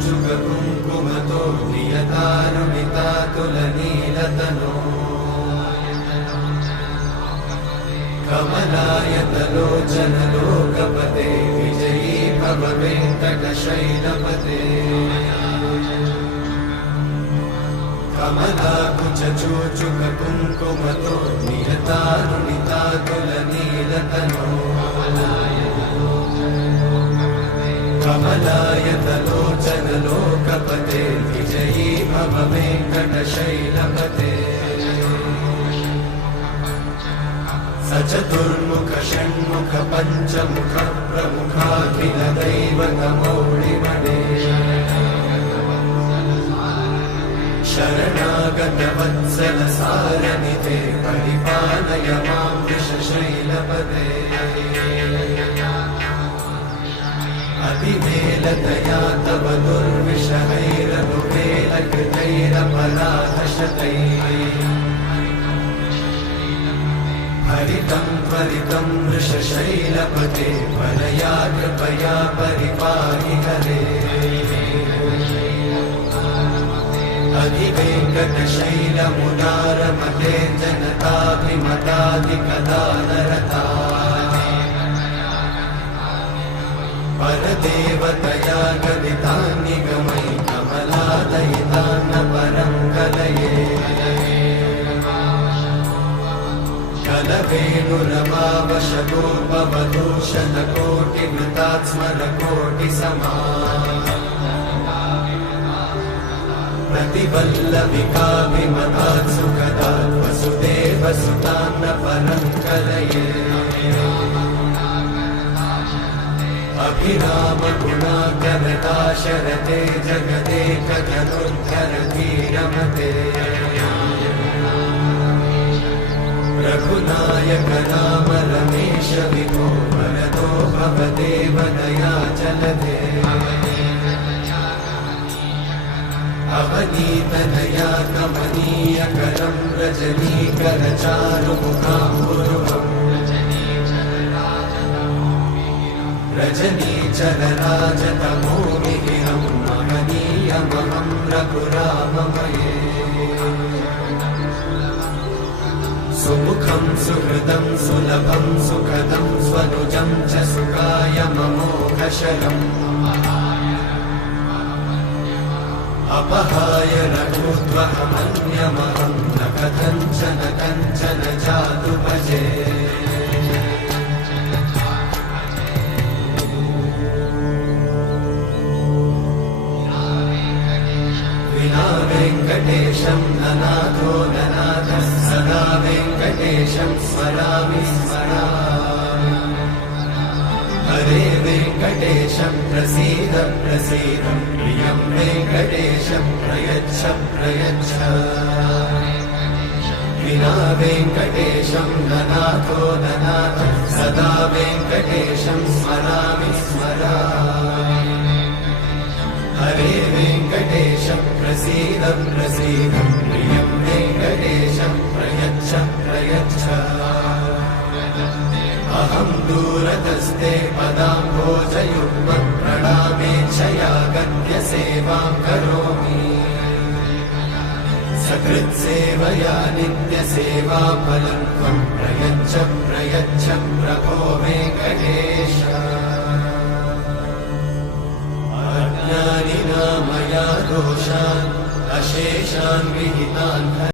कुङ्कुमतो नियतारुणितातुलनीलतनो कमलायतलोचनलोकपते विजयी भव वेङ्कटशैलपते कमलाकुचूचुककुङ्कुमतो नियतारुणितातुलनीलतनो कमलायतलोचनलोकपते विजयी भव वेङ्कटशैलपते सचतुर्मुख षण्मुख पञ्चमुख प्रमुखाखिल दैवतमौळिमणे शरणागत वत्सल सारनिधे परिपालय मां वृषशैलपते अतिवेलतया तव दुर्विषहैरनुवेलकृतैरपराधशतैः हरितं त्वरितं वृषशैलपते वरया कृपया परिपाहि हरे अधिवेङ्कटशैलमुदारमते जनताभिमताधिकदानरता परदेवतया गदितान्निगमै कमलादयितान्न परं कलये कलवेणुरवावशतोपवधूशतकोटिवृतात् स्मरकोटिसमा प्रतिवल्लविकाभिमतात् सुखदात् वसुदेवसुतान्न परं कलये अभिरामगुणाकरदाशरथे जगदेकधनुर्धरधीरमते रघुनायक राम रमेश विभो वरदो भवदेव दयाचलधे अवनीतनया कमनीयकरं रजनीकरचारुमुखाम्बुरुहम् रजनीचरराजतमोमिहिरं महनीयमहं रघुराममये सुमुखं सुहृदं सुलभं सुखदं स्वनुजं च सुखायममोघशरम् अपहाय रघुत्वहमन्यमहं न कथञ्चन जातु भजे विना वेङ्कटेशं ननाथो ननाथः सदा वेङ्कटेशं स्मरामि स्मरामि हरे वेङ्कटेशं प्रसीद प्रसीद प्रियं वेङ्कटेशं प्रयच्छ प्रयच्छ विना वेङ्कटेशं ननाथो ननाथः सदा वेङ्कटेशं स्मरामि स्मरामि हरे वेङ्कटेशं प्रसीद प्रसीद प्रियं वेङ्कटेशं प्रयच्छ प्रयच्छ अहं दूरतस्ते पदाम्भोजयुग्मं प्रणामेच्छया गद्य सेवां करोमि सकृत्सेवया नित्यसेवाफलं त्वं प्रयच्छ प्रयच्छ प्रभो वेङ्कटेश अज्ञानिना मया दोषान् अशेषान् विहितान्